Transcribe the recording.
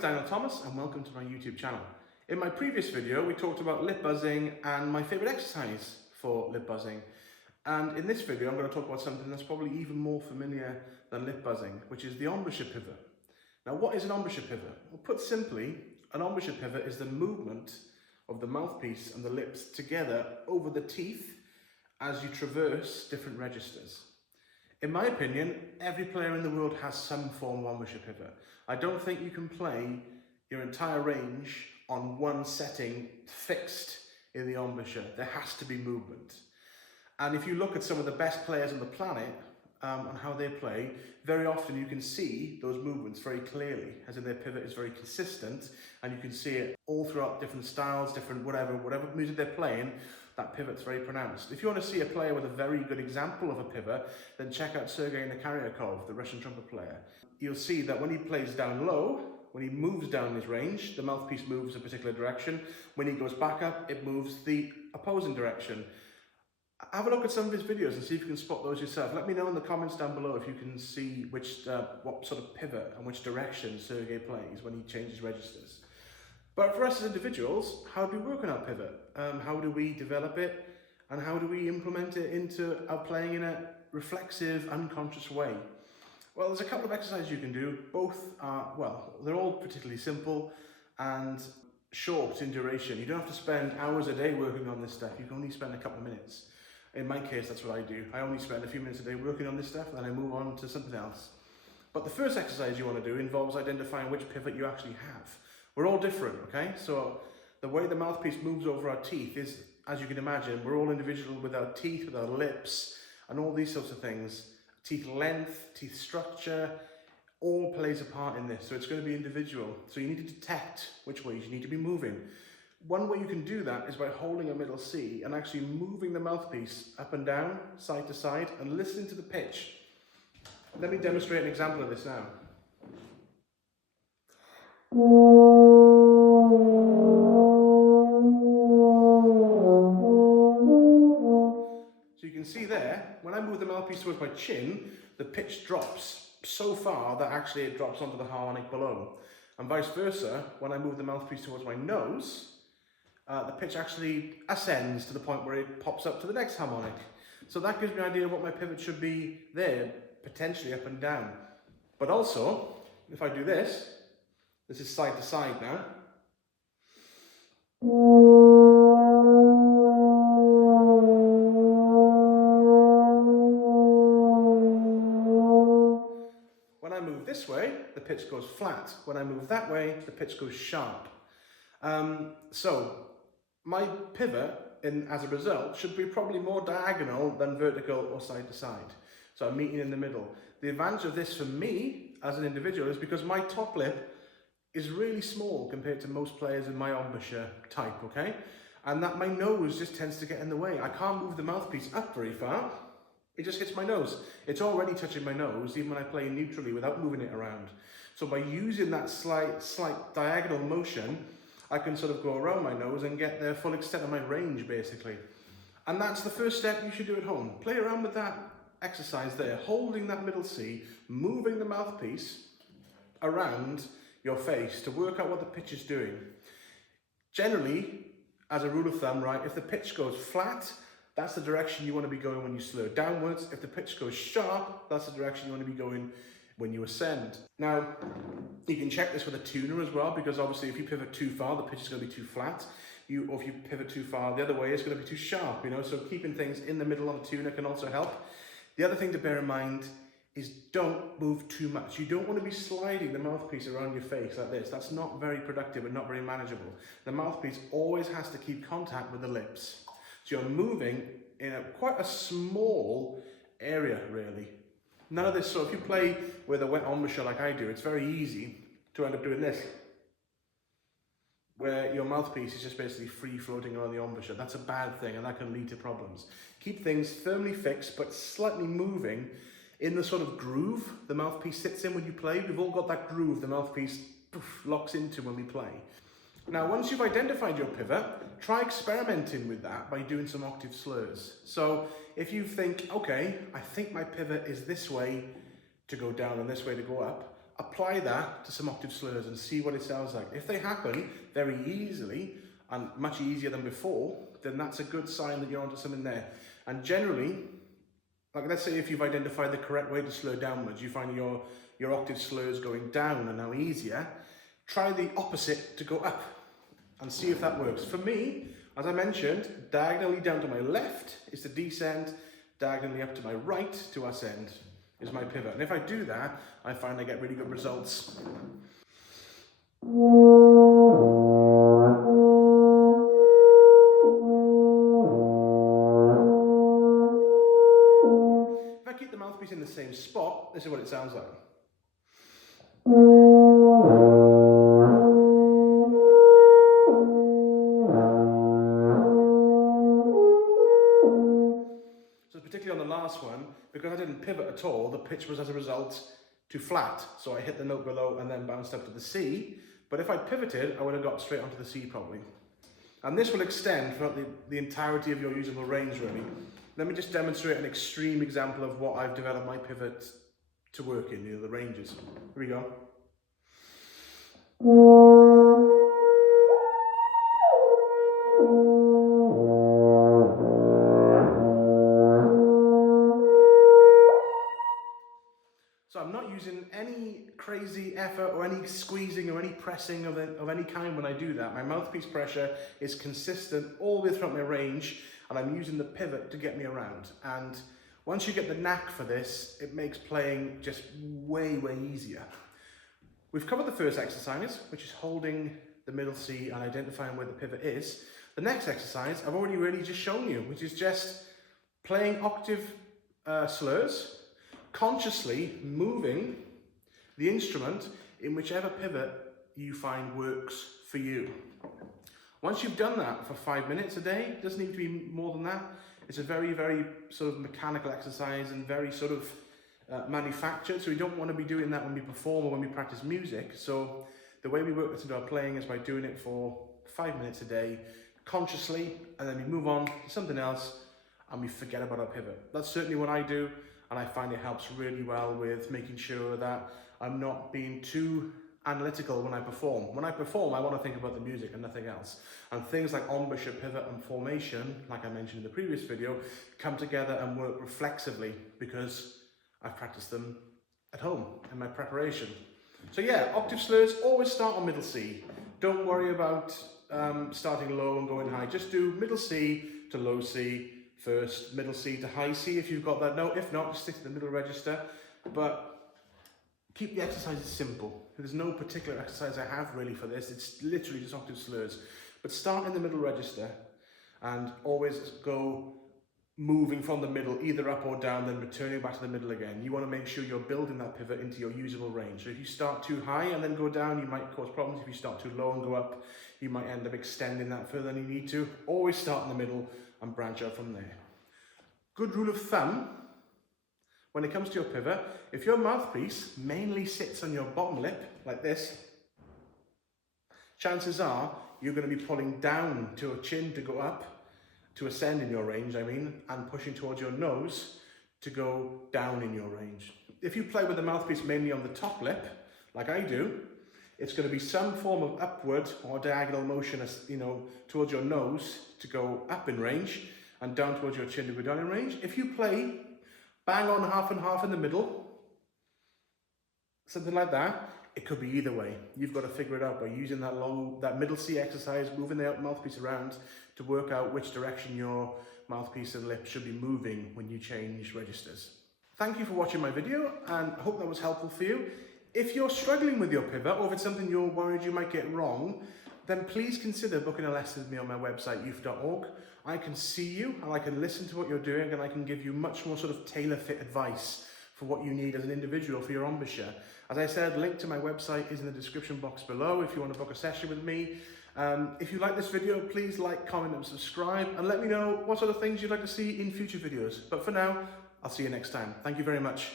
name's Daniel Thomas and welcome to my YouTube channel. In my previous video we talked about lip buzzing and my favourite exercise for lip buzzing. And in this video I'm going to talk about something that's probably even more familiar than lip buzzing, which is the embouchure pivot. Now what is an embouchure pivot? Well, put simply, an embouchure pivot is the movement of the mouthpiece and the lips together over the teeth as you traverse different registers. In my opinion, every player in the world has some form of embouchure pivot. I don't think you can play your entire range on one setting fixed in the embouchure. There has to be movement. And if you look at some of the best players on the planet and how they play, very often you can see those movements very clearly, as in their pivot is very consistent and you can see it all throughout different styles, different whatever music they're playing. That pivot's very pronounced. If you want to see a player with a very good example of a pivot, then check out Sergei Nakaryakov, the Russian trumpet player. You'll see that when he plays down low, when he moves down his range, the mouthpiece moves a particular direction. When he goes back up, it moves the opposing direction. Have a look at some of his videos and see if you can spot those yourself. Let me know in the comments down below if you can see what sort of pivot and which direction Sergei plays when he changes registers. But for us as individuals, how do we work on our pivot? How do we develop it? And how do we implement it into our playing in a reflexive, unconscious way? Well, there's a couple of exercises you can do. Both are, well, they're all particularly simple and short in duration. You don't have to spend hours a day working on this stuff. You can only spend a couple of minutes. In my case, that's what I do. I only spend a few minutes a day working on this stuff, and then I move on to something else. But the first exercise you want to do involves identifying which pivot you actually have. We're all different, okay? So the way the mouthpiece moves over our teeth is, as you can imagine, we're all individual with our teeth, with our lips, and all these sorts of things. Teeth length, teeth structure, all plays a part in this. So it's going to be individual. So you need to detect which ways you need to be moving. One way you can do that is by holding a middle C and actually moving the mouthpiece up and down, side to side, and listening to the pitch. Let me demonstrate an example of this now. So you can see there, when I move the mouthpiece towards my chin, the pitch drops so far that actually it drops onto the harmonic below. And vice versa, when I move the mouthpiece towards my nose, the pitch actually ascends to the point where it pops up to the next harmonic. So that gives me an idea of what my pivot should be there, potentially up and down. But also, if I do this is side to side now. When I move this way, the pitch goes flat. When I move that way, the pitch goes sharp. So my pivot, as a result, should be probably more diagonal than vertical or side to side. So I'm meeting in the middle. The advantage of this for me as an individual is because my top lip is really small compared to most players in my embouchure type, okay? And that my nose just tends to get in the way. I can't move the mouthpiece up very far. It just hits my nose. It's already touching my nose, even when I play neutrally without moving it around. So by using that slight diagonal motion, I can sort of go around my nose and get the full extent of my range, basically. And that's the first step you should do at home. Play around with that exercise there, holding that middle C, moving the mouthpiece around your face to work out what the pitch is doing. Generally, as a rule of thumb, right, if the pitch goes flat, that's the direction you want to be going when you slur downwards. If the pitch goes sharp, that's the direction you want to be going when you ascend. Now, you can check this with a tuner as well, because obviously if you pivot too far, the pitch is going to be too flat. Or if you pivot too far the other way, it's going to be too sharp, you know, so keeping things in the middle on a tuner can also help. The other thing to bear in mind is don't move too much. You don't want to be sliding the mouthpiece around your face like this. That's not very productive and not very manageable. The mouthpiece always has to keep contact with the lips. So you're moving in quite a small area, really. None of this, so if you play with a wet embouchure like I do, it's very easy to end up doing this, where your mouthpiece is just basically free floating around the embouchure. That's a bad thing and that can lead to problems. Keep things firmly fixed but slightly moving in the sort of groove the mouthpiece sits in when you play. We've all got that groove the mouthpiece locks into when we play. Now, once you've identified your pivot, try experimenting with that by doing some octave slurs. So if you think, okay, I think my pivot is this way to go down and this way to go up, apply that to some octave slurs and see what it sounds like. If they happen very easily and much easier than before, then that's a good sign that you're onto something there. And generally, like let's say if you've identified the correct way to slur downwards, you find your octave slurs going down are now easier, try the opposite to go up and see if that works. For me, as I mentioned, diagonally down to my left is to descend, diagonally up to my right to ascend is my pivot. And if I do that, I find I get really good results. If I keep the mouthpiece in the same spot, this is what it sounds like. Particularly on the last one, because I didn't pivot at all, the pitch was as a result too flat. So I hit the note below and then bounced up to the C. But if I pivoted, I would have got straight onto the C probably. And this will extend throughout the entirety of your usable range really. Let me just demonstrate an extreme example of what I've developed my pivot to work in, the ranges. Here we go. So I'm not using any crazy effort or any squeezing or any pressing of any kind when I do that. My mouthpiece pressure is consistent all the way throughout my range, and I'm using the pivot to get me around. And once you get the knack for this, it makes playing just way, way easier. We've covered the first exercise, which is holding the middle C and identifying where the pivot is. The next exercise I've already really just shown you, which is just playing octave slurs, consciously moving the instrument in whichever pivot you find works for you. Once you've done that for 5 minutes a day, it doesn't need to be more than that. It's a very, very sort of mechanical exercise and very sort of manufactured, so we don't want to be doing that when we perform or when we practice music. So the way we work this into our playing is by doing it for 5 minutes a day consciously, and then we move on to something else and we forget about our pivot. That's certainly what I do. And I find it helps really well with making sure that I'm not being too analytical when I perform. When I perform, I want to think about the music and nothing else. And things like embouchure, pivot and formation, like I mentioned in the previous video, come together and work reflexively because I've practiced them at home in my preparation. So yeah, octave slurs always start on middle C. Don't worry about starting low and going high. Just do middle C to low C first, middle C to high C if you've got that note. If not, just stick to the middle register. But keep the exercises simple. There's no particular exercise I have really for this. It's literally just octave slurs. But start in the middle register and always go moving from the middle, either up or down, then returning back to the middle again. You want to make sure you're building that pivot into your usable range. So if you start too high and then go down, you might cause problems. If you start too low and go up, you might end up extending that further than you need to. Always start in the middle and branch out from there. Good rule of thumb, when it comes to your pivot, if your mouthpiece mainly sits on your bottom lip, like this, chances are you're going to be pulling down to your chin to go up, to ascend in your range, and pushing towards your nose to go down in your range. If you play with the mouthpiece mainly on the top lip, like I do, it's going to be some form of upward or diagonal motion, towards your nose to go up in range and down towards your chin to go down in range. If you play bang on half and half in the middle, something like that, it could be either way. You've got to figure it out by using that middle C exercise, moving the mouthpiece around to work out which direction your mouthpiece and lip should be moving when you change registers. Thank you for watching my video, and I hope that was helpful for you. If you're struggling with your pivot, or if it's something you're worried you might get wrong, then please consider booking a lesson with me on my website, youth.org. I can see you and I can listen to what you're doing, and I can give you much more sort of tailor-fit advice for what you need as an individual for your embouchure. As I said, link to my website is in the description box below if you want to book a session with me. If you like this video, please like, comment and subscribe, and let me know what sort of things you'd like to see in future videos. But for now, I'll see you next time. Thank you very much.